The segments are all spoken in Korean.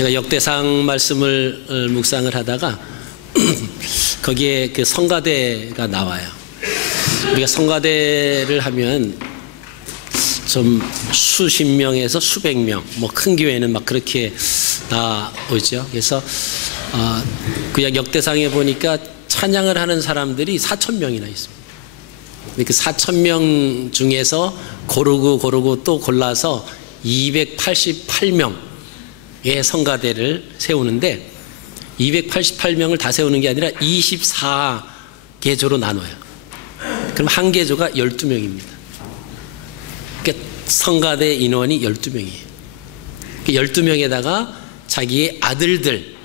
제가 역대상 말씀을 묵상을 하다가 거기에 그 성가대가 나와요. 우리가 성가대를 하면 좀 수십 명에서 수백 명, 뭐 큰 교회는 막 그렇게 나오죠. 그래서 그냥 역대상에 보니까 찬양을 하는 사람들이 4,000명이나 있습니다. 그 4,000명 중에서 고르고 또 골라서 288명의 성가대를 세우는데 288명을 다 세우는 게 아니라 24계조로 나눠요. 그럼 한 계조가 12명입니다. 그러니까 성가대 인원이 12명이에요. 12명에다가 자기의 아들들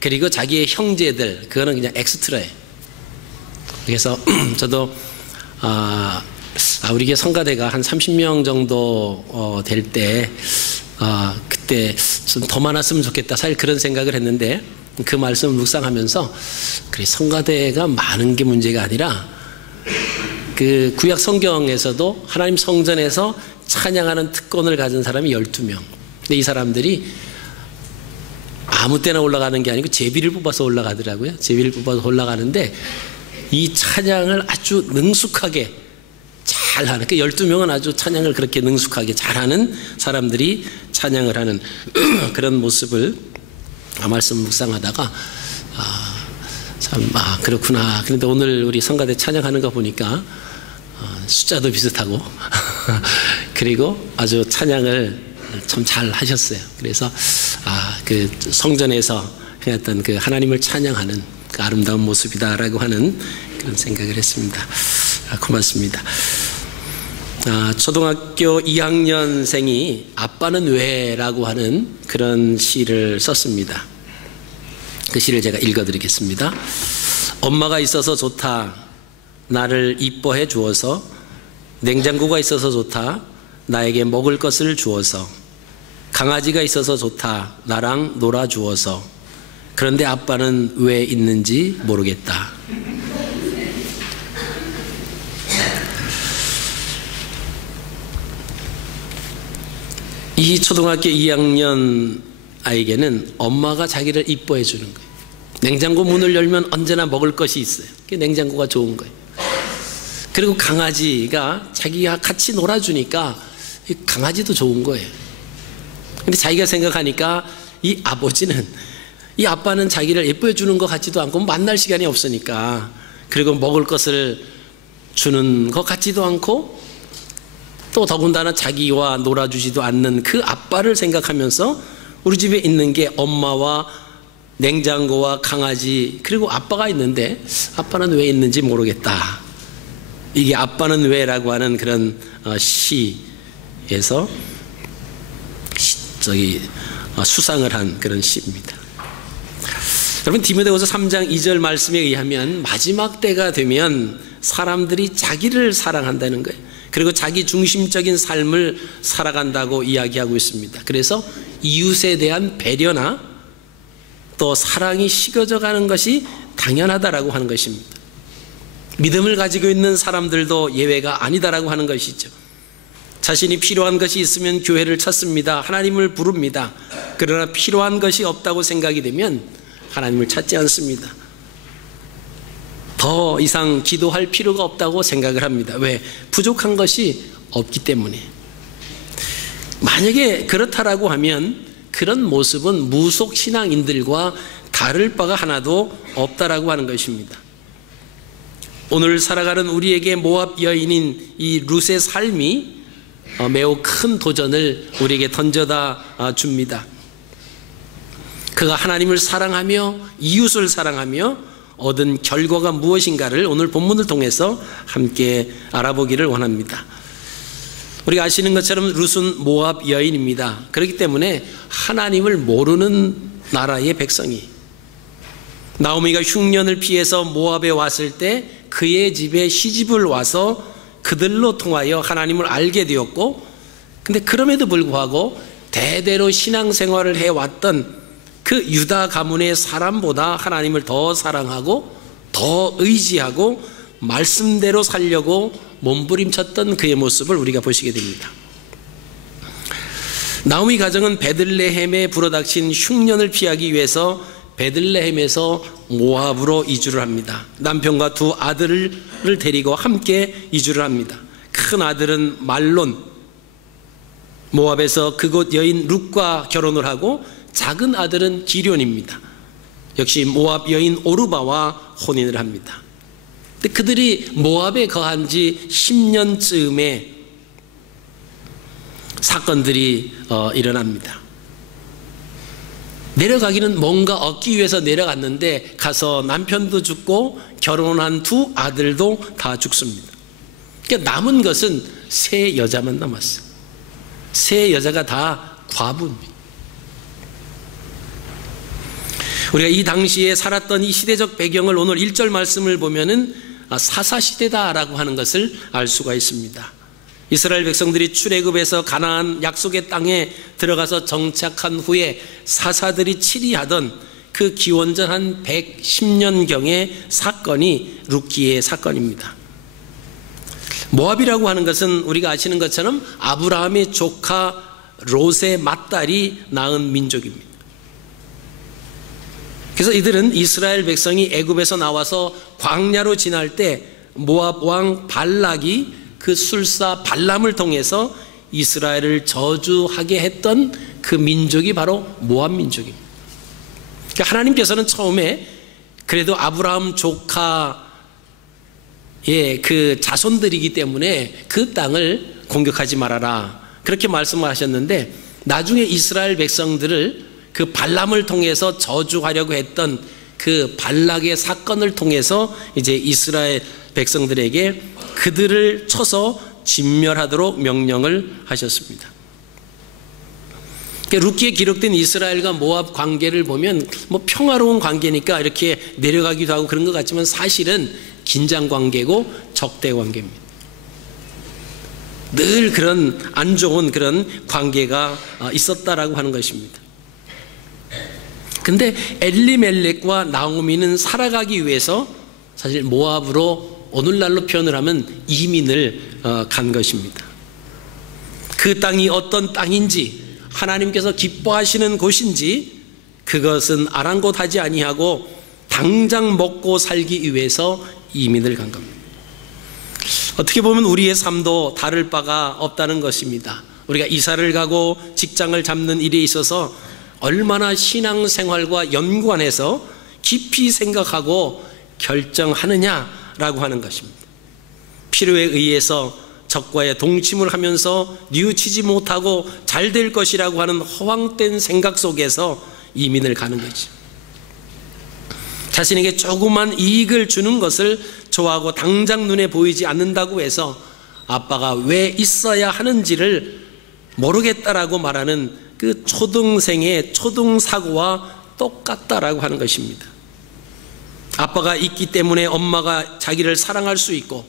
그리고 자기의 형제들, 그거는 그냥 엑스트라예요. 그래서 저도 우리 교회 성가대가 한 30명 정도 될 때 그때 좀 더 많았으면 좋겠다, 사실 그런 생각을 했는데 그 말씀을 묵상하면서 그래, 성가대가 많은 게 문제가 아니라 그 구약 성경에서도 하나님 성전에서 찬양하는 특권을 가진 사람이 12명. 근데 이 사람들이 아무 때나 올라가는 게 아니고 제비를 뽑아서 올라가더라고요. 제비를 뽑아서 올라가는데 이 찬양을 아주 능숙하게 잘하는, 그 12명은 아주 찬양을 그렇게 능숙하게 잘하는 사람들이 찬양을 하는 그런 모습을 말씀 묵상하다가 참 그렇구나. 그런데 오늘 우리 성가대 찬양하는 거 보니까 숫자도 비슷하고 그리고 아주 찬양을 참 잘 하셨어요. 그래서 그 성전에서 해왔던 그 하나님을 찬양하는 그 아름다운 모습이다라고 하는 그런 생각을 했습니다. 고맙습니다. 초등학교 2학년생이 아빠는 왜라고 하는 그런 시를 썼습니다. 그 시를 제가 읽어드리겠습니다. 엄마가 있어서 좋다, 나를 이뻐해 주어서. 냉장고가 있어서 좋다, 나에게 먹을 것을 주어서. 강아지가 있어서 좋다, 나랑 놀아 주어서. 그런데 아빠는 왜 있는지 모르겠다. 이 초등학교 2학년 아이에게는 엄마가 자기를 이뻐해 주는 거예요. 냉장고 문을 열면 언제나 먹을 것이 있어요. 그게 냉장고가 좋은 거예요. 그리고 강아지가 자기가 같이 놀아주니까 강아지도 좋은 거예요. 근데 자기가 생각하니까 이 아버지는, 이 아빠는 자기를 예뻐해 주는 것 같지도 않고 만날 시간이 없으니까, 그리고 먹을 것을 주는 것 같지도 않고 또 더군다나 자기와 놀아주지도 않는 그 아빠를 생각하면서 우리 집에 있는 게 엄마와 냉장고와 강아지 그리고 아빠가 있는데 아빠는 왜 있는지 모르겠다. 이게 아빠는 왜라고 하는 그런 시에서 수상을 한 그런 시입니다. 여러분, 디모데후서 3장 2절 말씀에 의하면 마지막 때가 되면 사람들이 자기를 사랑한다는 거예요. 그리고 자기 중심적인 삶을 살아간다고 이야기하고 있습니다. 그래서 이웃에 대한 배려나 또 사랑이 식어져 가는 것이 당연하다라고 하는 것입니다. 믿음을 가지고 있는 사람들도 예외가 아니다라고 하는 것이죠. 자신이 필요한 것이 있으면 교회를 찾습니다. 하나님을 부릅니다. 그러나 필요한 것이 없다고 생각이 되면 하나님을 찾지 않습니다. 더 이상 기도할 필요가 없다고 생각을 합니다. 왜? 부족한 것이 없기 때문에. 만약에 그렇다라고 하면 그런 모습은 무속 신앙인들과 다를 바가 하나도 없다라고 하는 것입니다. 오늘 살아가는 우리에게 모압 여인인 이 룻의 삶이 매우 큰 도전을 우리에게 던져다 줍니다. 그가 하나님을 사랑하며 이웃을 사랑하며 얻은 결과가 무엇인가를 오늘 본문을 통해서 함께 알아보기를 원합니다. 우리가 아시는 것처럼 룻은 모압 여인입니다. 그렇기 때문에 하나님을 모르는 나라의 백성이, 나오미가 흉년을 피해서 모압에 왔을 때 그의 집에 시집을 와서 그들로 통하여 하나님을 알게 되었고, 근데 그럼에도 불구하고 대대로 신앙생활을 해왔던 그 유다 가문의 사람보다 하나님을 더 사랑하고 더 의지하고 말씀대로 살려고 몸부림쳤던 그의 모습을 우리가 보시게 됩니다. 나오미 가정은 베들레헴에 불어닥친 흉년을 피하기 위해서 베들레헴에서 모압으로 이주를 합니다. 남편과 두 아들을 데리고 함께 이주를 합니다. 큰 아들은 말론, 모압에서 그곳 여인 룻과 결혼을 하고, 작은 아들은 기럧입니다. 역시 모압 여인 오르바와 혼인을 합니다. 근데 그들이 모압에 거한 지 10년쯤에 사건들이 일어납니다. 내려가기는 뭔가 얻기 위해서 내려갔는데 가서 남편도 죽고 결혼한 두 아들도 다 죽습니다. 그러니까 남은 것은 세 여자만 남았어요. 세 여자가 다 과부입니다. 우리가 이 당시에 살았던 이 시대적 배경을 오늘 1절 말씀을 보면은 사사시대다라고 하는 것을 알 수가 있습니다. 이스라엘 백성들이 출애굽에서 가나안 약속의 땅에 들어가서 정착한 후에 사사들이 치리하던 그 기원전 한 110년경의 사건이 룻기의 사건입니다. 모압이라고 하는 것은 우리가 아시는 것처럼 아브라함의 조카 롯의 맏딸이 낳은 민족입니다. 그래서 이들은 이스라엘 백성이 애굽에서 나와서 광야로 지날 때 모압 왕 발락이 그 술사 발람을 통해서 이스라엘을 저주하게 했던 그 민족이 바로 모압 민족입니다. 그러니까 하나님께서는 처음에 그래도 아브라함 조카의 그 자손들이기 때문에 그 땅을 공격하지 말아라, 그렇게 말씀을 하셨는데, 나중에 이스라엘 백성들을 그 발람을 통해서 저주하려고 했던 그 발락의 사건을 통해서 이제 이스라엘 백성들에게 그들을 쳐서 진멸하도록 명령을 하셨습니다. 룻기에 기록된 이스라엘과 모압 관계를 보면 뭐 평화로운 관계니까 이렇게 내려가기도 하고 그런 것 같지만 사실은 긴장 관계고 적대 관계입니다. 늘 그런 안 좋은 그런 관계가 있었다라고 하는 것입니다. 근데 엘리멜렉과 나오미는 살아가기 위해서 사실 모압으로 오늘날로 표현을 하면 이민을 간 것입니다. 그 땅이 어떤 땅인지, 하나님께서 기뻐하시는 곳인지 그것은 아랑곳하지 아니하고 당장 먹고 살기 위해서 이민을 간 겁니다. 어떻게 보면 우리의 삶도 다를 바가 없다는 것입니다. 우리가 이사를 가고 직장을 잡는 일에 있어서 얼마나 신앙생활과 연관해서 깊이 생각하고 결정하느냐라고 하는 것입니다. 필요에 의해서 적과의 동침을 하면서 뉘우치지 못하고 잘 될 것이라고 하는 허황된 생각 속에서 이민을 가는 거죠. 자신에게 조그만 이익을 주는 것을 좋아하고 당장 눈에 보이지 않는다고 해서 아빠가 왜 있어야 하는지를 모르겠다라고 말하는 그 초등생의 초등사고와 똑같다라고 하는 것입니다. 아빠가 있기 때문에 엄마가 자기를 사랑할 수 있고,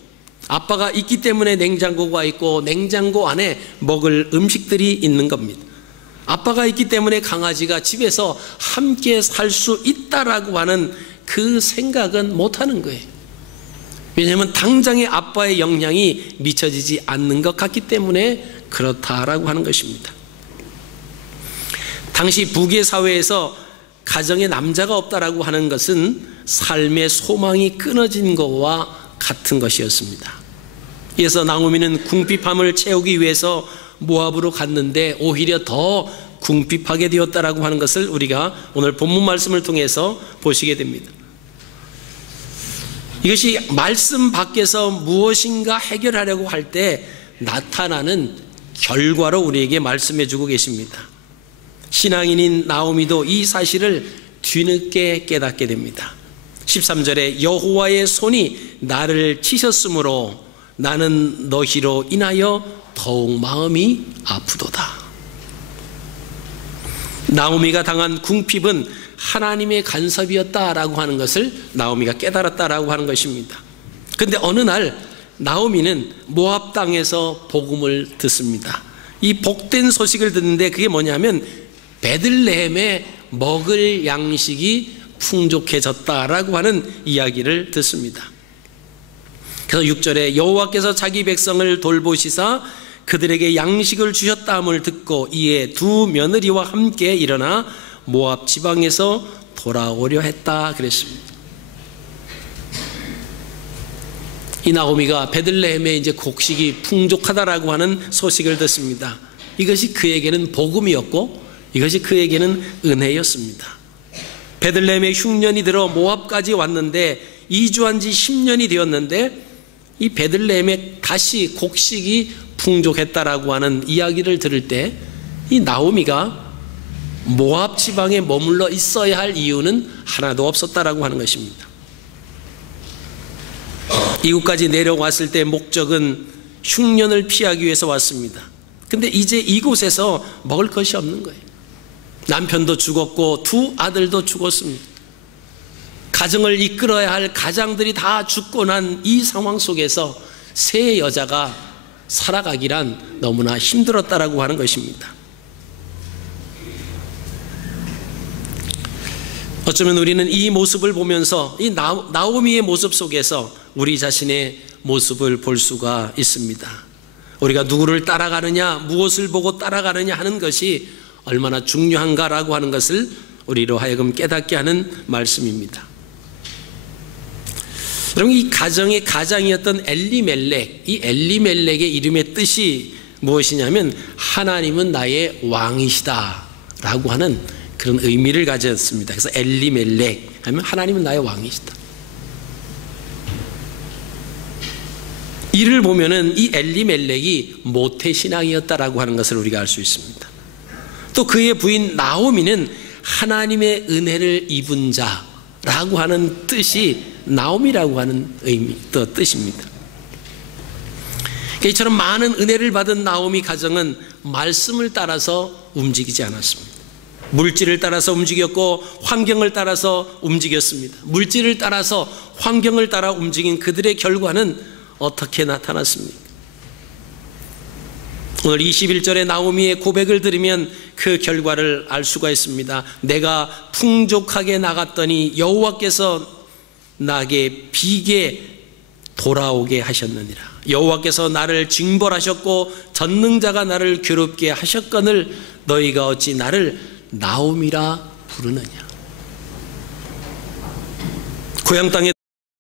아빠가 있기 때문에 냉장고가 있고 냉장고 안에 먹을 음식들이 있는 겁니다. 아빠가 있기 때문에 강아지가 집에서 함께 살 수 있다라고 하는 그 생각은 못하는 거예요. 왜냐하면 당장의 아빠의 영향이 미쳐지지 않는 것 같기 때문에 그렇다라고 하는 것입니다. 당시 북의 사회에서 가정에 남자가 없다라고 하는 것은 삶의 소망이 끊어진 것과 같은 것이었습니다. 그래서 나오미는 궁핍함을 채우기 위해서 모압으로 갔는데 오히려 더 궁핍하게 되었다라고 하는 것을 우리가 오늘 본문 말씀을 통해서 보시게 됩니다. 이것이 말씀 밖에서 무엇인가 해결하려고 할 때 나타나는 결과로 우리에게 말씀해 주고 계십니다. 신앙인인 나오미도 이 사실을 뒤늦게 깨닫게 됩니다. 13절에 여호와의 손이 나를 치셨으므로 나는 너희로 인하여 더욱 마음이 아프도다. 나오미가 당한 궁핍은 하나님의 간섭이었다라고 하는 것을 나오미가 깨달았다라고 하는 것입니다. 그런데 어느 날 나오미는 모압 땅에서 복음을 듣습니다. 이 복된 소식을 듣는데 그게 뭐냐면 베들레헴에 먹을 양식이 풍족해졌다라고 하는 이야기를 듣습니다. 그래서 6절에 여호와께서 자기 백성을 돌보시사 그들에게 양식을 주셨다함을 듣고 이에 두 며느리와 함께 일어나 모압 지방에서 돌아오려 했다 그랬습니다. 이 나오미가 베들레헴에 이제 곡식이 풍족하다라고 하는 소식을 듣습니다. 이것이 그에게는 복음이었고 이것이 그에게는 은혜였습니다. 베들레헴에 흉년이 들어 모압까지 왔는데 이주한 지 10년이 되었는데 이 베들레헴에 다시 곡식이 풍족했다라고 하는 이야기를 들을 때 이 나오미가 모압 지방에 머물러 있어야 할 이유는 하나도 없었다라고 하는 것입니다. 이곳까지 내려왔을 때 목적은 흉년을 피하기 위해서 왔습니다. 근데 이제 이곳에서 먹을 것이 없는 거예요. 남편도 죽었고 두 아들도 죽었습니다. 가정을 이끌어야 할 가장들이 다 죽고 난 이 상황 속에서 세 여자가 살아가기란 너무나 힘들었다라고 하는 것입니다. 어쩌면 우리는 이 모습을 보면서 이 나오미의 모습 속에서 우리 자신의 모습을 볼 수가 있습니다. 우리가 누구를 따라가느냐, 무엇을 보고 따라가느냐 하는 것이 얼마나 중요한가라고 하는 것을 우리로 하여금 깨닫게 하는 말씀입니다. 여러분, 이 가정의 가장이었던 엘리멜렉, 이 엘리멜렉의 이름의 뜻이 무엇이냐면 하나님은 나의 왕이시다 라고 하는 그런 의미를 가졌습니다. 그래서 엘리멜렉 하면 하나님은 나의 왕이시다. 이를 보면은 이 엘리멜렉이 모태신앙이었다라고 하는 것을 우리가 알 수 있습니다. 또 그의 부인 나오미는 하나님의 은혜를 입은 자라고 하는 뜻이 나오미라고 하는 뜻입니다. 이처럼 많은 은혜를 받은 나오미 가정은 말씀을 따라서 움직이지 않았습니다. 물질을 따라서 움직였고 환경을 따라서 움직였습니다. 물질을 따라서 환경을 따라 움직인 그들의 결과는 어떻게 나타났습니까? 오늘 21절의 나오미의 고백을 들으면 그 결과를 알 수가 있습니다. 내가 풍족하게 나갔더니 여호와께서 나에게 비게 돌아오게 하셨느니라. 여호와께서 나를 징벌하셨고 전능자가 나를 괴롭게 하셨거늘 너희가 어찌 나를 나오미라 부르느냐. 고향 땅에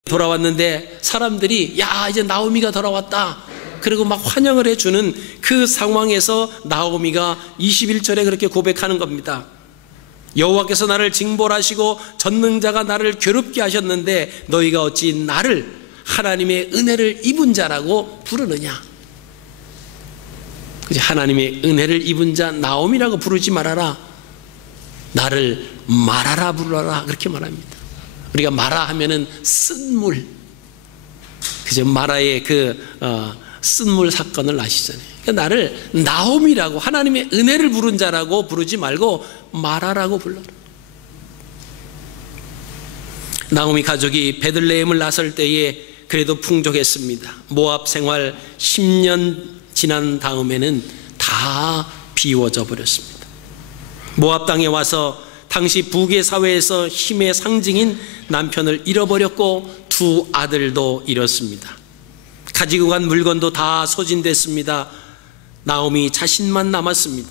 돌아왔는데 사람들이 야 이제 나오미가 돌아왔다 그리고 막 환영을 해주는 그 상황에서 나오미가 21절에 그렇게 고백하는 겁니다. 여호와께서 나를 징벌하시고 전능자가 나를 괴롭게 하셨는데 너희가 어찌 나를 하나님의 은혜를 입은 자라고 부르느냐. 하나님의 은혜를 입은 자 나오미라고 부르지 말아라. 나를 마라라 부르라 그렇게 말합니다. 우리가 마라 하면은 쓴물, 그죠? 마라의 그 쓴물 사건을 아시잖아요. 그러니까 나를 나오미라고 하나님의 은혜를 부른 자라고 부르지 말고 마라라고 불러라. 나오미 가족이 베들레헴을 나설 때에 그래도 풍족했습니다. 모압 생활 10년 지난 다음에는 다 비워져 버렸습니다. 모압 땅에 와서 당시 북의 사회에서 힘의 상징인 남편을 잃어버렸고 두 아들도 잃었습니다. 가지고 간 물건도 다 소진됐습니다. 나오미 자신만 남았습니다.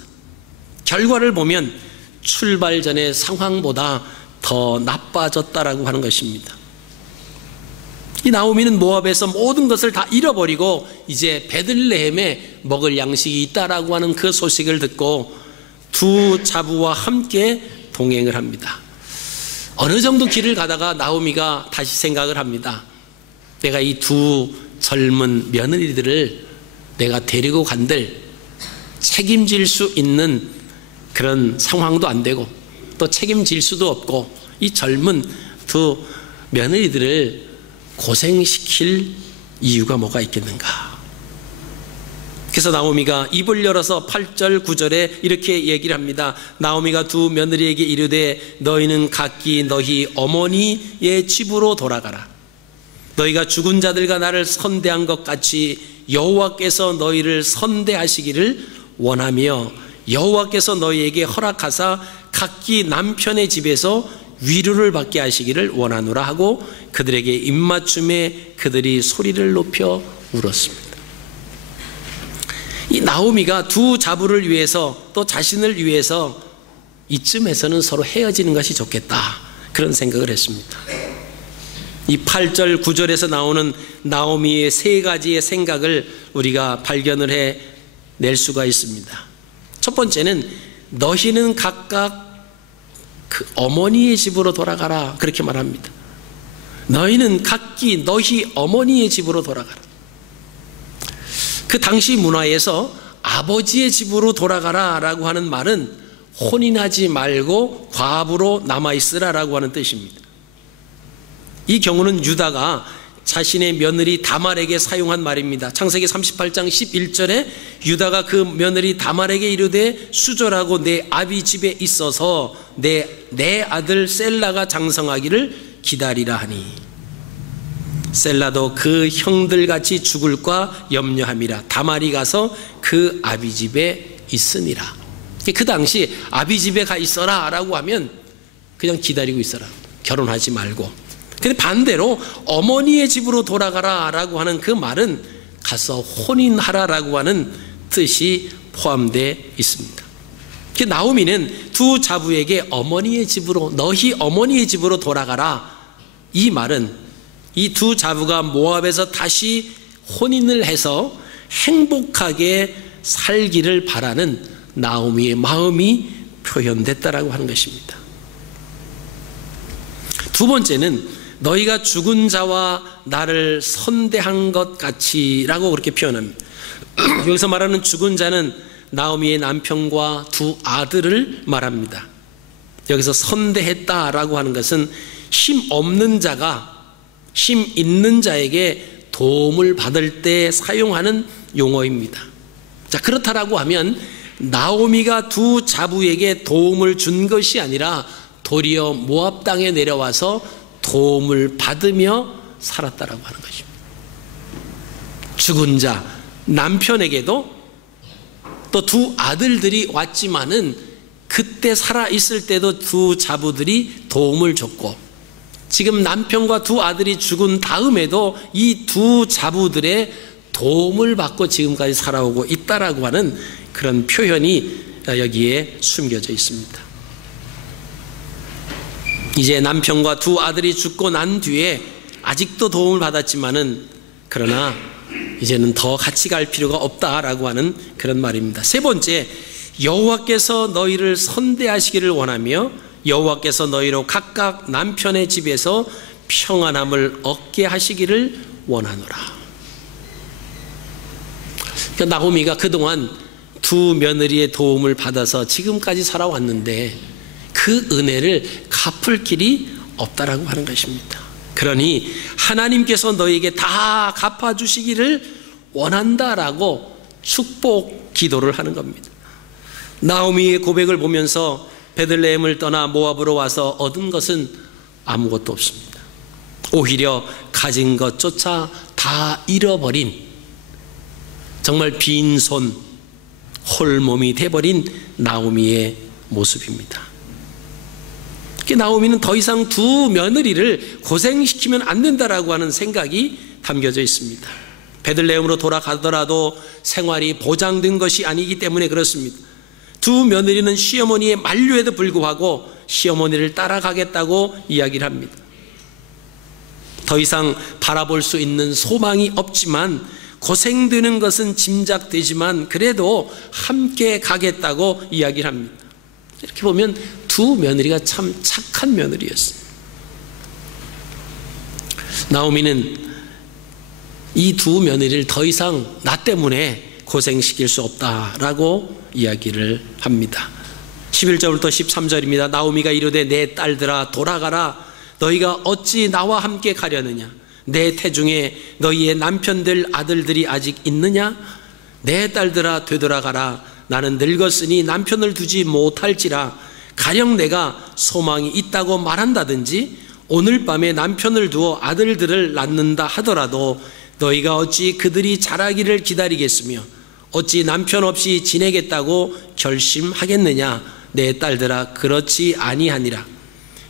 결과를 보면 출발 전의 상황보다 더 나빠졌다라고 하는 것입니다. 이 나오미는 모압에서 모든 것을 다 잃어버리고 이제 베들레헴에 먹을 양식이 있다라고 하는 그 소식을 듣고 두 자부와 함께 동행을 합니다. 어느 정도 길을 가다가 나오미가 다시 생각을 합니다. 내가 이 두 젊은 며느리들을 내가 데리고 간들 책임질 수 있는 그런 상황도 안 되고 또 책임질 수도 없고 이 젊은 두 며느리들을 고생시킬 이유가 뭐가 있겠는가. 그래서 나오미가 입을 열어서 8절 9절에 이렇게 얘기를 합니다. 나오미가 두 며느리에게 이르되 너희는 각기 너희 어머니의 집으로 돌아가라. 너희가 죽은 자들과 나를 선대한 것 같이 여호와께서 너희를 선대하시기를 원하며 여호와께서 너희에게 허락하사 각기 남편의 집에서 위로를 받게 하시기를 원하노라 하고 그들에게 입맞춤에 그들이 소리를 높여 울었습니다. 이 나오미가 두 자부를 위해서 또 자신을 위해서 이쯤에서는 서로 헤어지는 것이 좋겠다, 그런 생각을 했습니다. 이 8절 9절에서 나오는 나오미의 세 가지의 생각을 우리가 발견을 해낼 수가 있습니다. 첫 번째는 너희는 각각 그 어머니의 집으로 돌아가라, 그렇게 말합니다. 너희는 각기 너희 어머니의 집으로 돌아가라. 그 당시 문화에서 아버지의 집으로 돌아가라 라고 하는 말은 혼인하지 말고 과부로 남아있으라라고 하는 뜻입니다. 이 경우는 유다가 자신의 며느리 다말에게 사용한 말입니다. 창세기 38장 11절에 유다가 그 며느리 다말에게 이르되 수절하고 내 아비 집에 있어서 내 아들 셀라가 장성하기를 기다리라 하니 셀라도 그 형들같이 죽을까 염려함이라. 다말이 가서 그 아비 집에 있으니라. 그 당시 아비 집에 가 있어라 라고 하면 그냥 기다리고 있어라, 결혼하지 말고. 근데 반대로 어머니의 집으로 돌아가라 라고 하는 그 말은 가서 혼인하라 라고 하는 뜻이 포함되어 있습니다. 나오미는 두 자부에게 어머니의 집으로, 너희 어머니의 집으로 돌아가라, 이 말은 이 두 자부가 모압에서 다시 혼인을 해서 행복하게 살기를 바라는 나오미의 마음이 표현됐다라고 하는 것입니다. 두 번째는 너희가 죽은 자와 나를 선대한 것 같이라고 그렇게 표현합니다. 여기서 말하는 죽은 자는 나오미의 남편과 두 아들을 말합니다. 여기서 선대했다라고 하는 것은 힘 없는 자가 힘 있는 자에게 도움을 받을 때 사용하는 용어입니다. 자, 그렇다라고 하면 나오미가 두 자부에게 도움을 준 것이 아니라 도리어 모압 땅에 내려와서 도움을 받으며 살았다라고 하는 것입니다. 죽은 자 남편에게도 또 두 아들들이 왔지만은 그때 살아 있을 때도 두 자부들이 도움을 줬고, 지금 남편과 두 아들이 죽은 다음에도 이 두 자부들의 도움을 받고 지금까지 살아오고 있다라고 하는 그런 표현이 여기에 숨겨져 있습니다. 이제 남편과 두 아들이 죽고 난 뒤에 아직도 도움을 받았지만은 그러나 이제는 더 같이 갈 필요가 없다라고 하는 그런 말입니다. 세 번째, 여호와께서 너희를 선대하시기를 원하며 여호와께서 너희로 각각 남편의 집에서 평안함을 얻게 하시기를 원하노라. 그러니까 나오미가 그동안 두 며느리의 도움을 받아서 지금까지 살아왔는데 그 은혜를 갚을 길이 없다라고 하는 것입니다. 그러니 하나님께서 너에게 다 갚아주시기를 원한다라고 축복 기도를 하는 겁니다. 나오미의 고백을 보면서 베들레헴을 떠나 모압으로 와서 얻은 것은 아무것도 없습니다. 오히려 가진 것조차 다 잃어버린, 정말 빈손 홀몸이 돼버린 나오미의 모습입니다. 나오미는 더 이상 두 며느리를 고생시키면 안 된다라고 하는 생각이 담겨져 있습니다. 베들레헴으로 돌아가더라도 생활이 보장된 것이 아니기 때문에 그렇습니다. 두 며느리는 시어머니의 만류에도 불구하고 시어머니를 따라가겠다고 이야기를 합니다. 더 이상 바라볼 수 있는 소망이 없지만, 고생되는 것은 짐작되지만 그래도 함께 가겠다고 이야기를 합니다. 이렇게 보면 두 며느리가 참 착한 며느리였어요. 나오미는 이 두 며느리를 더 이상 나 때문에 고생시킬 수 없다라고 이야기를 합니다. 11절부터 13절입니다. 나오미가 이르되 내 딸들아 돌아가라. 너희가 어찌 나와 함께 가려느냐? 내 태중에 너희의 남편들 아들들이 아직 있느냐? 내 딸들아 되돌아가라. 나는 늙었으니 남편을 두지 못할지라. 가령 내가 소망이 있다고 말한다든지 오늘 밤에 남편을 두어 아들들을 낳는다 하더라도 너희가 어찌 그들이 자라기를 기다리겠으며 어찌 남편 없이 지내겠다고 결심하겠느냐? 내 딸들아 그렇지 아니하니라.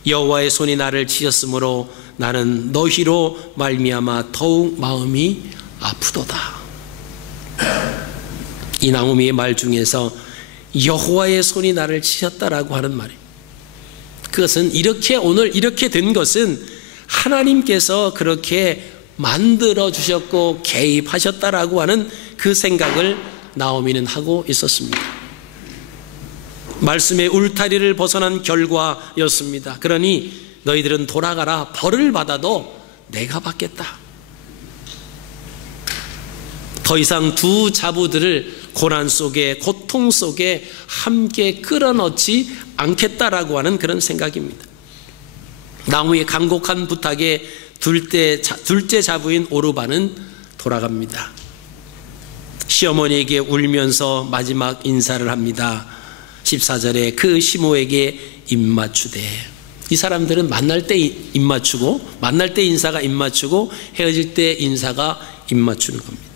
여호와의 손이 나를 치셨으므로 나는 너희로 말미암아 더욱 마음이 아프도다. 이 나오미의 말 중에서 여호와의 손이 나를 치셨다라고 하는 말입니다. 그것은 오늘 이렇게 된 것은 하나님께서 그렇게 만들어 주셨고 개입하셨다라고 하는 그 생각을 나오미는 하고 있었습니다. 말씀의 울타리를 벗어난 결과였습니다. 그러니 너희들은 돌아가라. 벌을 받아도 내가 받겠다. 더 이상 두 자부들을 고난 속에, 고통 속에 함께 끌어넣지 않겠다라고 하는 그런 생각입니다. 나오미의 간곡한 부탁에 둘째 자부인 오르바는 돌아갑니다. 시어머니에게 울면서 마지막 인사를 합니다. 14절에 그 시모에게 입맞추되. 이 사람들은 만날 때 입맞추고, 만날 때 인사가 입맞추고, 헤어질 때 인사가 입맞추는 겁니다.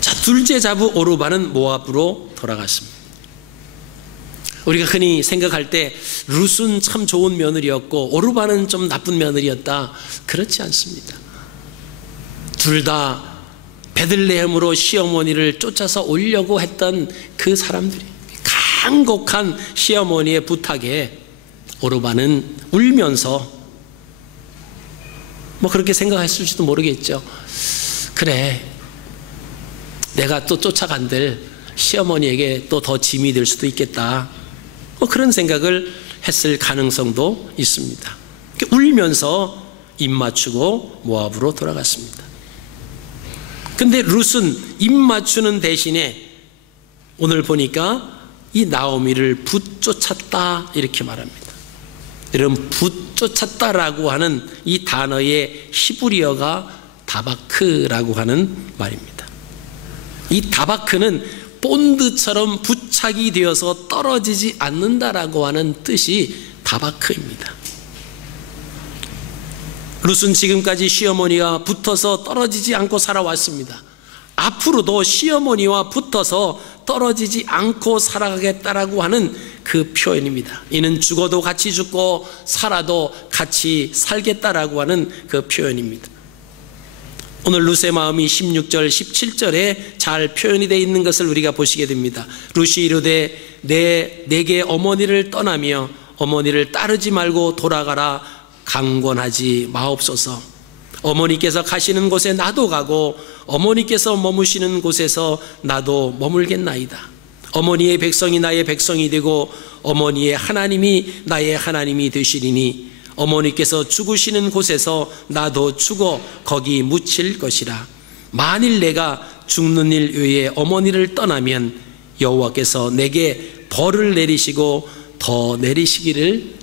자, 둘째 자부 오르바는 모압으로 돌아갔습니다. 우리가 흔히 생각할 때 룻은 참 좋은 며느리였고 오르바는 좀 나쁜 며느리였다. 그렇지 않습니다. 둘 다 베들레헴으로 시어머니를 쫓아서 오려고 했던 그 사람들이, 간곡한 시어머니의 부탁에 오르바는 울면서 뭐 그렇게 생각했을지도 모르겠죠. 그래, 내가 또 쫓아간들 시어머니에게 또 더 짐이 될 수도 있겠다. 뭐 그런 생각을 했을 가능성도 있습니다. 울면서 입 맞추고 모압으로 돌아갔습니다. 근데 룻은 입 맞추는 대신에 오늘 보니까 이 나오미를 붙쫓았다 이렇게 말합니다. 여러분, 붙쫓았다라고 하는 이 단어의 히브리어가 다바크라고 하는 말입니다. 이 다바크는 본드처럼 부착이 되어서 떨어지지 않는다라고 하는 뜻이 다바크입니다. 룻은 지금까지 시어머니와 붙어서 떨어지지 않고 살아왔습니다. 앞으로도 시어머니와 붙어서 떨어지지 않고 살아가겠다라고 하는 그 표현입니다. 이는 죽어도 같이 죽고 살아도 같이 살겠다라고 하는 그 표현입니다. 오늘 룻의 마음이 16절, 17절에 잘 표현이 되어 있는 것을 우리가 보시게 됩니다. 룻이 이르되 내게 어머니를 떠나며 어머니를 따르지 말고 돌아가라 강권하지 마옵소서. 어머니께서 가시는 곳에 나도 가고 어머니께서 머무시는 곳에서 나도 머물겠나이다. 어머니의 백성이 나의 백성이 되고 어머니의 하나님이 나의 하나님이 되시리니 어머니께서 죽으시는 곳에서 나도 죽어 거기 묻힐 것이라. 만일 내가 죽는 일 외에 어머니를 떠나면 여호와께서 내게 벌을 내리시고 더 내리시기를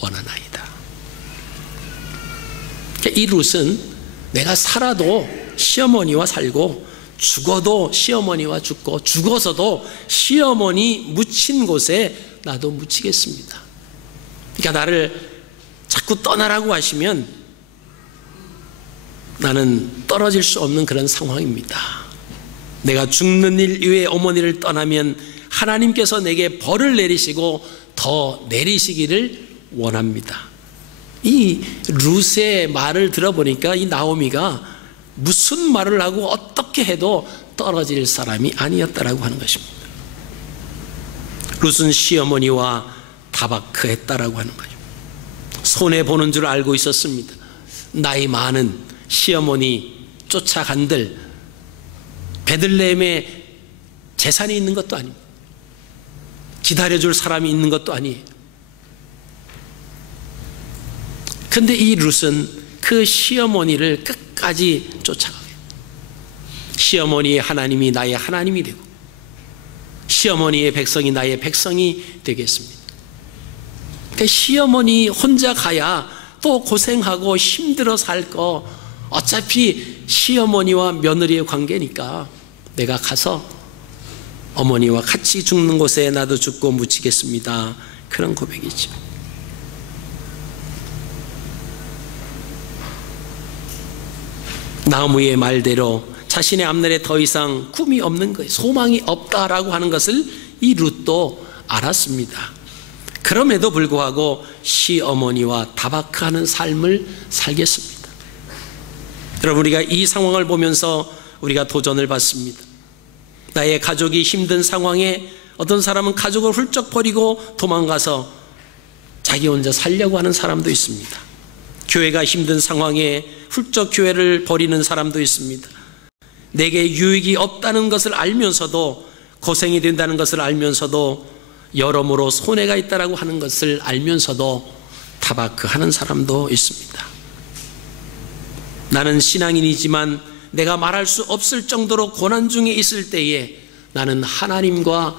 원하나이다. 이 룻은 내가 살아도 시어머니와 살고 죽어도 시어머니와 죽고 죽어서도 시어머니 묻힌 곳에 나도 묻히겠습니다. 그러니까 나를 자꾸 떠나라고 하시면 나는 떨어질 수 없는 그런 상황입니다. 내가 죽는 일 이외에 어머니를 떠나면 하나님께서 내게 벌을 내리시고 더 내리시기를 원합니다. 이 룻의 말을 들어보니까 이 나오미가 무슨 말을 하고 어떻게 해도 떨어질 사람이 아니었다라고 하는 것입니다. 룻은 시어머니와 다바크했다라고 하는 거죠. 손해보는 줄 알고 있었습니다. 나이 많은 시어머니 쫓아간들 베들레헴에 재산이 있는 것도 아닙니다. 기다려줄 사람이 있는 것도 아니에요. 근데 이 룻은 그 시어머니를 끝까지 쫓아가게, 시어머니의 하나님이 나의 하나님이 되고 시어머니의 백성이 나의 백성이 되겠습니다. 그러니까 시어머니 혼자 가야 또 고생하고 힘들어 살 거, 어차피 시어머니와 며느리의 관계니까 내가 가서 어머니와 같이 죽는 곳에 나도 죽고 묻히겠습니다. 그런 고백이죠. 나오미의 말대로 자신의 앞날에 더 이상 꿈이 없는 거예요. 소망이 없다라고 하는 것을 이 룻도 알았습니다. 그럼에도 불구하고 시어머니와 다바크하는 삶을 살겠습니다. 여러분, 우리가 이 상황을 보면서 우리가 도전을 받습니다. 나의 가족이 힘든 상황에 어떤 사람은 가족을 훌쩍 버리고 도망가서 자기 혼자 살려고 하는 사람도 있습니다. 교회가 힘든 상황에 훌쩍 교회를 버리는 사람도 있습니다. 내게 유익이 없다는 것을 알면서도, 고생이 된다는 것을 알면서도, 여러모로 손해가 있다라고 하는 것을 알면서도 타박하는 사람도 있습니다. 나는 신앙인이지만 내가 말할 수 없을 정도로 고난 중에 있을 때에 나는 하나님과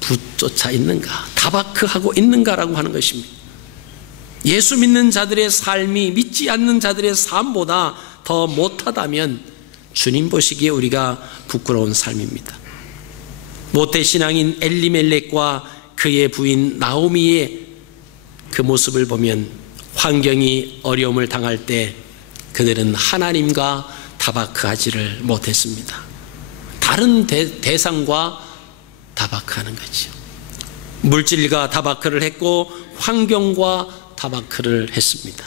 붙쫓아 있는가, 타박하고 있는가라고 하는 것입니다. 예수 믿는 자들의 삶이 믿지 않는 자들의 삶보다 더 못하다면 주님 보시기에 우리가 부끄러운 삶입니다. 모태신앙인 엘리멜렉과 그의 부인 나오미의 그 모습을 보면 환경이 어려움을 당할 때 그들은 하나님과 타박하지를 못했습니다. 다른 대상과 타박하는 거죠. 물질과 타박을 했고 환경과 타박을 했습니다.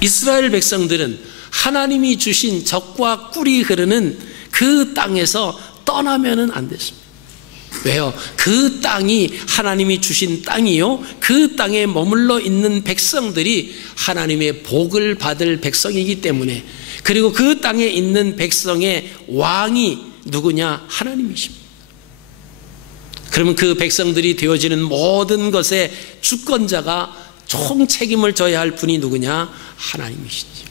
이스라엘 백성들은 하나님이 주신 젖과 꿀이 흐르는 그 땅에서 떠나면은 안 됐습니다. 왜요? 그 땅이 하나님이 주신 땅이요, 그 땅에 머물러 있는 백성들이 하나님의 복을 받을 백성이기 때문에, 그리고 그 땅에 있는 백성의 왕이 누구냐? 하나님이십니다. 그러면 그 백성들이 되어지는 모든 것의 주권자가 총 책임을 져야 할 분이 누구냐? 하나님이시죠.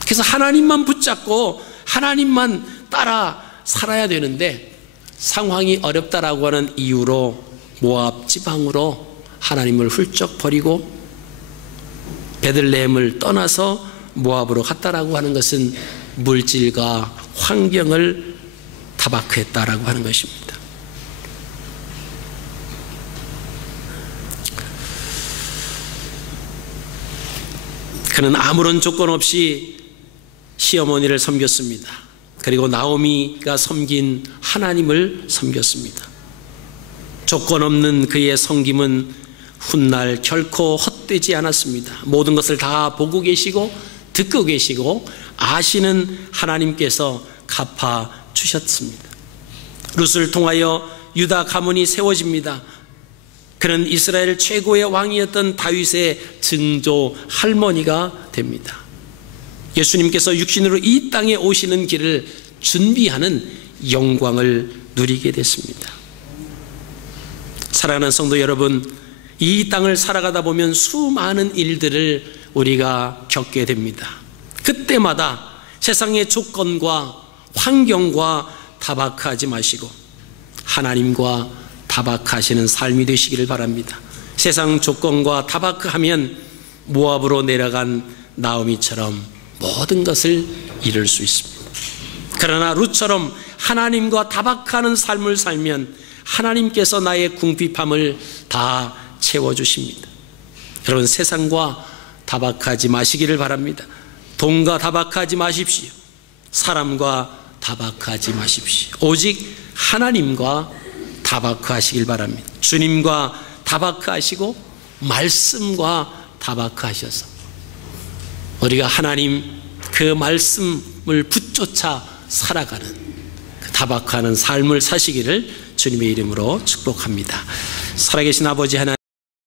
그래서 하나님만 붙잡고 하나님만 따라 살아야 되는데, 상황이 어렵다라고 하는 이유로 모압 지방으로 하나님을 훌쩍 버리고 베들레헴을 떠나서 모압으로 갔다라고 하는 것은 물질과 환경을 타박했다라고 하는 것입니다. 그는 아무런 조건 없이 시어머니를 섬겼습니다. 그리고 나오미가 섬긴 하나님을 섬겼습니다. 조건 없는 그의 섬김은 훗날 결코 헛되지 않았습니다. 모든 것을 다 보고 계시고 듣고 계시고 아시는 하나님께서 갚아 주셨습니다. 룻을 통하여 유다 가문이 세워집니다. 그는 이스라엘 최고의 왕이었던 다윗의 증조 할머니가 됩니다. 예수님께서 육신으로 이 땅에 오시는 길을 준비하는 영광을 누리게 됐습니다. 사랑하는 성도 여러분, 이 땅을 살아가다 보면 수많은 일들을 우리가 겪게 됩니다. 그때마다 세상의 조건과 환경과 타박하지 마시고 하나님과 타박하시는 삶이 되시기를 바랍니다. 세상 조건과 타박하면 모압으로 내려간 나오미처럼 모든 것을 잃을 수 있습니다. 그러나 룻처럼 하나님과 타박하는 삶을 살면 하나님께서 나의 궁핍함을 다 채워주십니다. 여러분, 세상과 타박하지 마시기를 바랍니다. 돈과 타박하지 마십시오. 사람과 타박하지 마십시오. 오직 하나님과 타박하시길 바랍니다. 주님과 타박하시고 말씀과 타박하셔서 우리가 하나님 그 말씀을 붙쫓아 살아가는 그 타박하는 삶을 사시기를 주님의 이름으로 축복합니다. 살아계신 아버지 하나님,